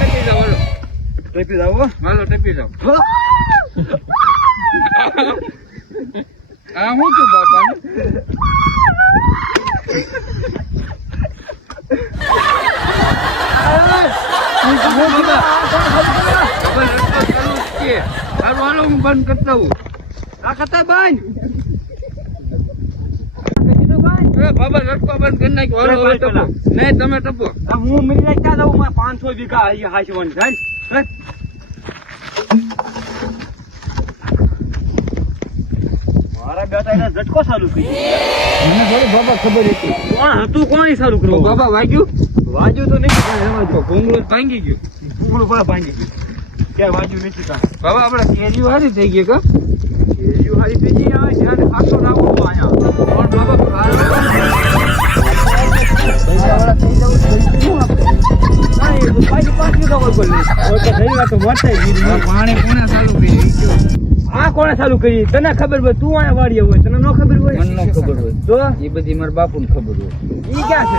ટપી જાઓ હાલો. ટપી જાવ. હાલો ટપી જાઓ. આ હું છું બાપા હાલો હાલો હું બંધ કરતા હું આ કતાય બંધ. બાબા લટકો બંધ કરી હાલો ટપો. નહીં તમે ટપો. હું જાય ક્યાં જાઉં? મારે પાંચસો વીઘા અહીંયા હાચવાની થાય ને. મારા બેટા એને ઝટકો ચાલુ કરી મને થોડી બાબા ખબર હતી. કોણ હતું? કોણ ચાલુ તો કરવું બાબા વાગ્યું? વાજ્યું તો નહીં પણ એમાં જો ભૂંગળું ભાંગી ગયું. કુકડું પણ ભાંગી ગયું. ક્યાંય વાજ્યું નથી કાંઈ. બાબા આપડે કેરીઓ હારી થઈ ગઈ કે? કેરીઓ હારી થઈ ગઈ આ જ્યાં ખાસો નાખો અહીંયા. ના? આ કોણે ચાલુ કરી? તને ખબર હોય તું આયા વાળીએ હોય તને ન ખબર હોય? મને ન ખબર હોય. તો એ બધી મારા બાપુને ખબર હોય. ઈ ક્યાં છે?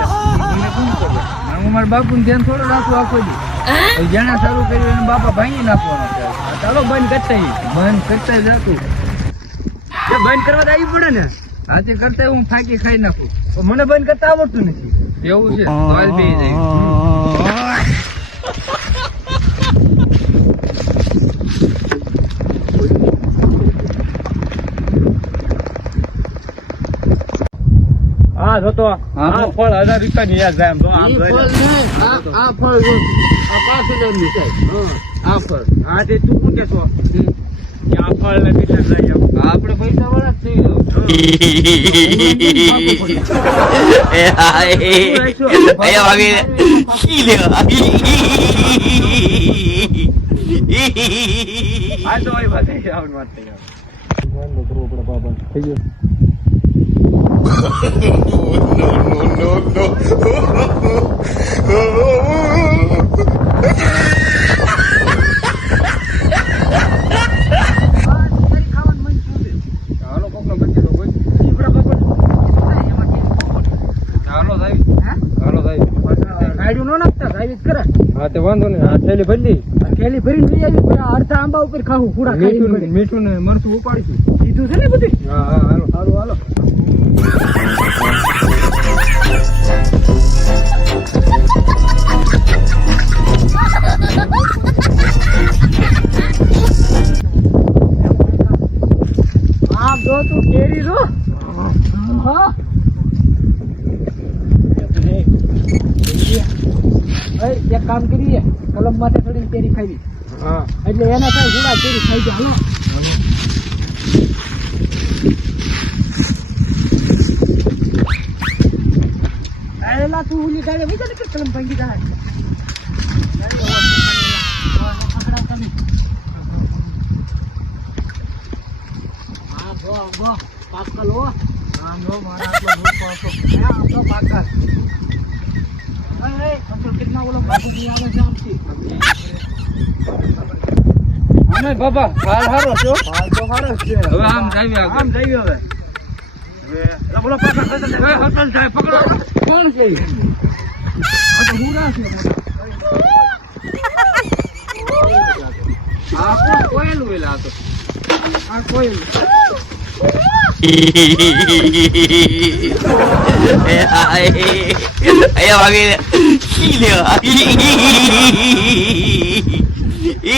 મને કોણ ખબર? હું મારા બાપુને ધ્યાન થોડું રાખું આખો દી. જેણે ચાલુ કર્યું એને બાપા ભાંગી નાખવાનો ચાલો બંધ કરતા. બંધ કરતા જ રાખું. બંધ કરવા તો આવી પડે ને. હાથી કરતા હું ફાકી ખાઈ નાખું. તો મને બંધ કરતા આવડતું નથી. એવું છે? તો પી જાય. હા જોતો હા, આ ફળ હજાર રૂપિયા ની યાદ જાય એમ તો જોઈ ફળ આ આ ફળ આ પાંચ હજારની થાય આ ફળ. હા તે તું શું કેશો હમ. કે આ ફળ ને કેટલા લઈ આપણે પૈસા વાળા જ થઈ ગયું હાલો કોકનો બચી તો કોઈ હાલો સાહેબ હાલો સાહેબ ગાડીઓ જ કરે. હા તે વાંધો નહીં. આ થેલી ભરી થેલી ભરીને લઈ આવી પણ અડધા આંબા ઉપર ખાવું પૂરા મીઠું મીઠું ને મરચું ઉપાડીશું. કીધું છે ને બધું? હા હા હાલો. હાલો હાલો. આમ જો તું કેરી જો હા અરે, એક કામ કરીએ. કલમ માટે થોડી કેરી. ખાવી હા. એટલે એના થાય હુડા કેરી ખાઈ જાય હાલો. એલા તું ઉલી ગાડે ને કે કલમ ભાંગી જાય. હા બો બો પાકલ હા. આપણો પાકલ અરે અંકલ કેટલા ઓલો પાકલ આવે છે આમથી અમે બાબા હાલ હારો છો? હાલ તો જ છે હવે આમ જાવી આગળ. આમ જઈએ હવે. બોલો હોટલ જાય પકડો. કોણ છે? હું ના છું. આ કોણ વેલા આ તો આ કોઈ અહીંયા વાગી ખી લેવા એ,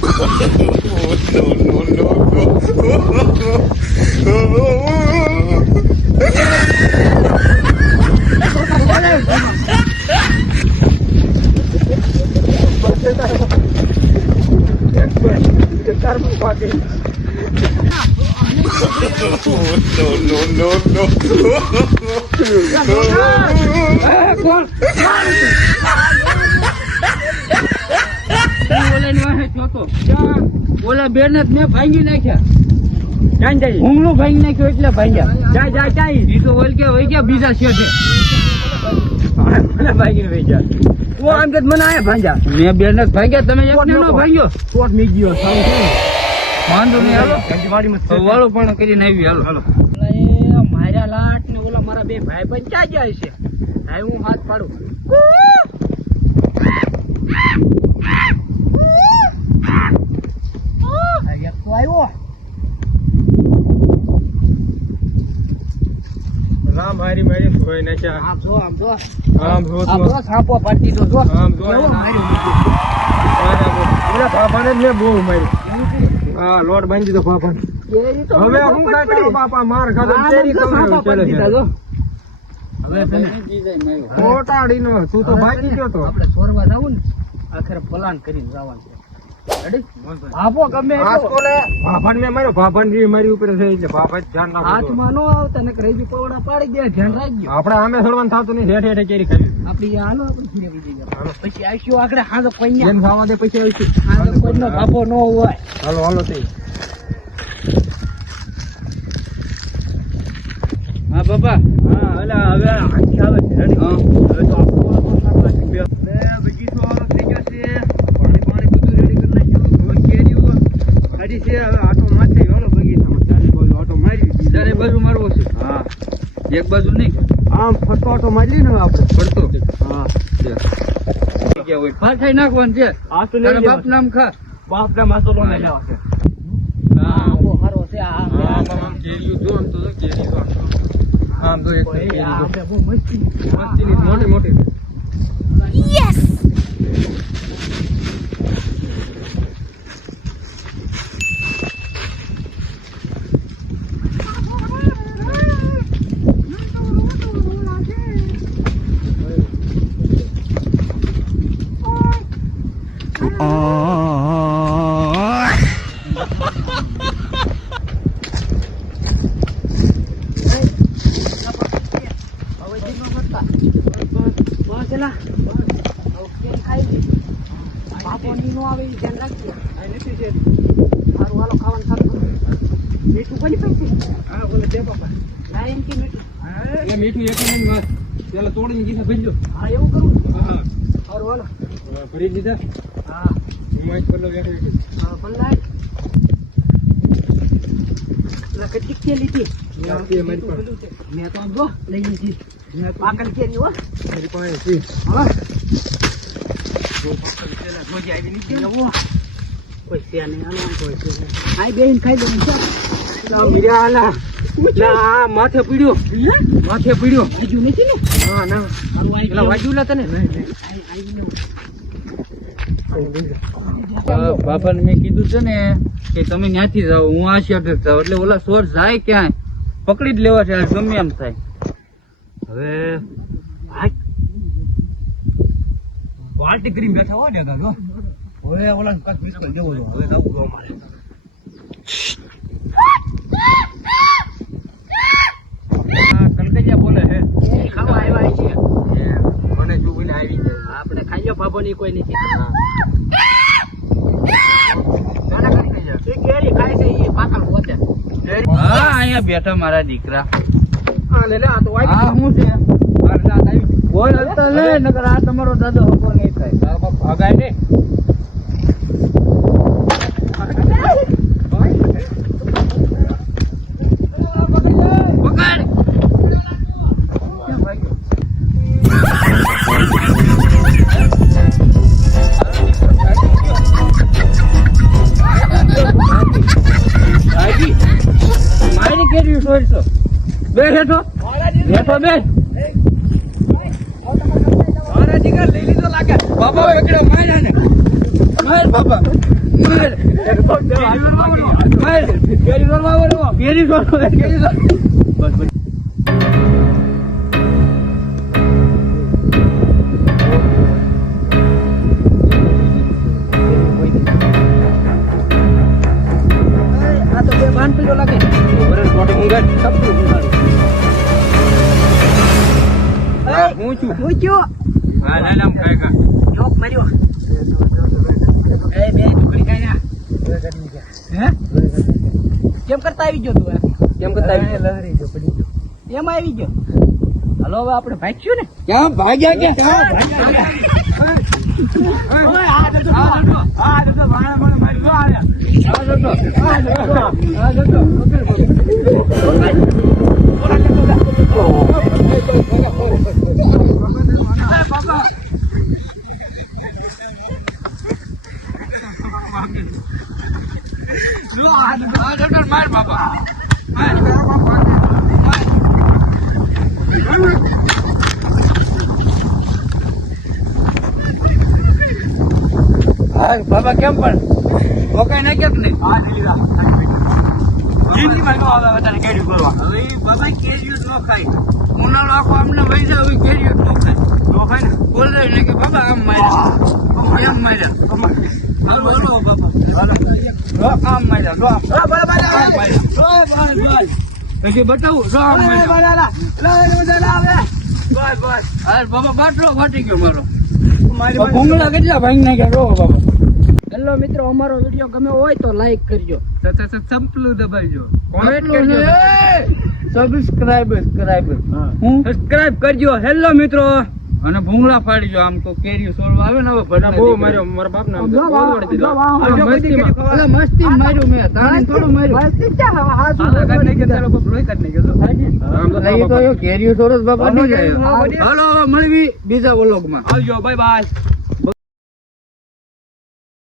કોણ તું ઓલાની વાહે જોતો. ઓલા બેન જ મેં ભાંગી નાખ્યા. હુંગલું ભાંગી નાખ્યું એટલે ભાંગ્યા. જાય જાય તો ઓલ કે વહી ગયા બીજા શેઠે. મને ભાગીને વહી તું આમ કે મને આયા ભાંજા મેં બેન જ ભાંગ્યા તમે એક ને નો ભાંગ્યો. કોટ મી ગયો છે. વાંધો નહીં હાલો. છે. વાળું પણ કરીને આવી હાલો. હાલો. લાટ ને ઓલા મારા બે ભાઈ પણ ક્યાં જાય છે? હા હું હાથ પાડું. રામ હારી મારી ધોઈ નાખ્યા આમ જો આમ જો. આમ જો આમ જો સાપો આમ મેં બહુ માર્યું. હા લોટ બાંધી દીધો તો હવે હું કાંઈ બાપા માર ખાધો ચેરી પાડી ચાલે છે. ખોટાડીનો તું તો ભાગી ગયો તો. આપણે સોરવા જવું ને આખરે પ્લાન કરીને જવાનું છે. Ready? ગમે આ એટલો. તો લે ભાભાને મેં માર્યો ભાભાને મારી ઉપર છે એટલે ભાભા ધ્યાન રાખો હાથમાં નો આવતા ને રેજી પવડા પાડી દે ધ્યાન રાખજો. આપણે આમે સડવાનું થતું નહીં હેઠે હેઠે કેરી ખાવી. આપડી આ હાલો આપણે ઘરે વહી જઈએ. પછી આવીશું આગળ હાજો કોઈને જેમ ખાવા દે પછી આવીશું. હાજો કોઈનો બાપો ન હોય. હાલો હાલો તે હા બાપા હા અલા હવે આખી આવે છે. હવે તો બગીચો થઈ ગયો છે. પાણી પાણી બધું રેડી કરી નાખ્યું. કેરીઓ. છે હવે આટો મારશે. હાલો બગીચામાં ચારે બાજુ આટો મારી ચારે બાજુ મારવો છે? હા. એક બાજુ નહીં? આમ ફરતો આટો મારી ને આપણે. ફરતો? હા. ફાર ખાઈ નાખવાનું છે. આ તો તારા બાપ નામ ખા. બાપ ના મસાલો લોને લેવા છે. હા. બહુ સારો છે આ કેરીઓ જો આમ તો જો કેરી આમ તો. આમ તો એક કેરી આ બહુ મસ્તી મસ્તીની મોટી મોટી હવે જીનો કરતા. બસ એલા. હવે કેમ ખાઈ લે. બાપો ની નો આવે ઈ ધ્યાન રાખજે. આ નથી છે. સારું હાલો ખાવાનું સારું મીઠું કોની પાસે? હા બોલે દે બાપા. ના એમ કે મીઠું. એટલે મીઠું એક મિનિટ વાત પેલા તોડીને કીધા ભરી હા એવું કરું? હા. સારું હાલો. ભરી દીધા. હા. હું જ પેલો બેઠો બેઠો. હા ભલાઈ. પેલા કેટલી કે લીધી. મેં તો જો લઈ લીધી. પાકલ કેરી હો. મારી પાસે હા. માથે પીડ્યો માથે પીડ્યો હજુ નથી ને. બાપાને મેં કીધું છે ને કે તમે ત્યાંથી જાઓ હું આ શેઠ જાઉં એટલે ઓલા સોર જાય ક્યાંય પકડી જ લેવા છે ગમે એમ થાય હવે પાર્ટી કરીને બેઠા હોય ને કાકા હવે ઓલા કાક બિસ્કલ દેવો જો હવે જવું જો અમારે આ બોલે હે ખાવા આવ્યા છે મને જોઈને આવી જાય. આપણે ખાઈ બાબો ની કોઈ નથી નાના કલકલિયા એ કેરી ખાય છે એ પાકલ પોતે. હા અહીંયા બેઠા મારા દીકરા. બોલ તમારો દાદો હકો નહીં. છોડશો બે હેઠો બેઠો બે મારા દીકરા લઈ લીધો બાબા એકડા માર્યા ને. માર બાબા. માર. માર. કેરી રોલવા કેરી રોલવા કેરી રોલ કરતા આવી ગયો તું એમ? કેમ કરતા આવી લહેરી ગયો પડી ગયો એમાં આવી ગયો હલો હવે આપણે ભાગ્યું ને ક્યાં ભાગ્યા ક્યાં ઓય, આ જતો, આ જતો, આ જતો, ભાણા ભાણા મારી જો આયા. આ જતો, આ જતો, આ જતો. એ બાબા. જો આ જતો, આ જતો, માર બાબા માર. હા બાબા કેમ પણ? રોકાઈ નાખ્યા કે નહીં? હા જિંદગીમાં નો આવે વધારે કેરી કરવા. હવે બાબા કેરીઓ જ ન ખાય. ઉનાળો આખો અમને વહી જાય હવે કેરીઓ જ ન ખાય. ન ખાય ને? બોલે ને કે બાબા આમ માર્યા. એમ માર્યા. હાલો હાલો બાબા. હાલો. આમ માર્યા લો આમ આમ માર્યા. હજી બતાવું લો આમ માર્યા. બસ બસ. અરે બાબા બાટલો ફાટી ગયો મારો. ભૂંગળા કેટલા ને નાખ્યા? રો બાબા. હેલો મિત્રો અમારો વીડિયો ગમે હોય તો લાઈક કરજો. સંપલું દબાવજો. કોમેન્ટ કરજો. સબસ્ક્રાઇબ સબસ્ક્રાઇબ હું. સબસ્ક્રાઇબ કરજો. હેલો મિત્રો. અને ભૂંગળા ફાડીજો. આમ તો કેરી સોળવા આવે ને હવે ભરને બહુ માર્યો મારા બાપ અલા, મસ્તી માર્યું મેં. તાણી થોડું માર્યું. મસ્તી ચા હવે આ શું હાલા કાઢ નાખ્યો, તારો બાપ લોહી કાઢ. નહીં તો કેરી સોરસ બાપા નો જાય. હાલો મળવી બીજા વ્લોગમાં આવજો બાય બાય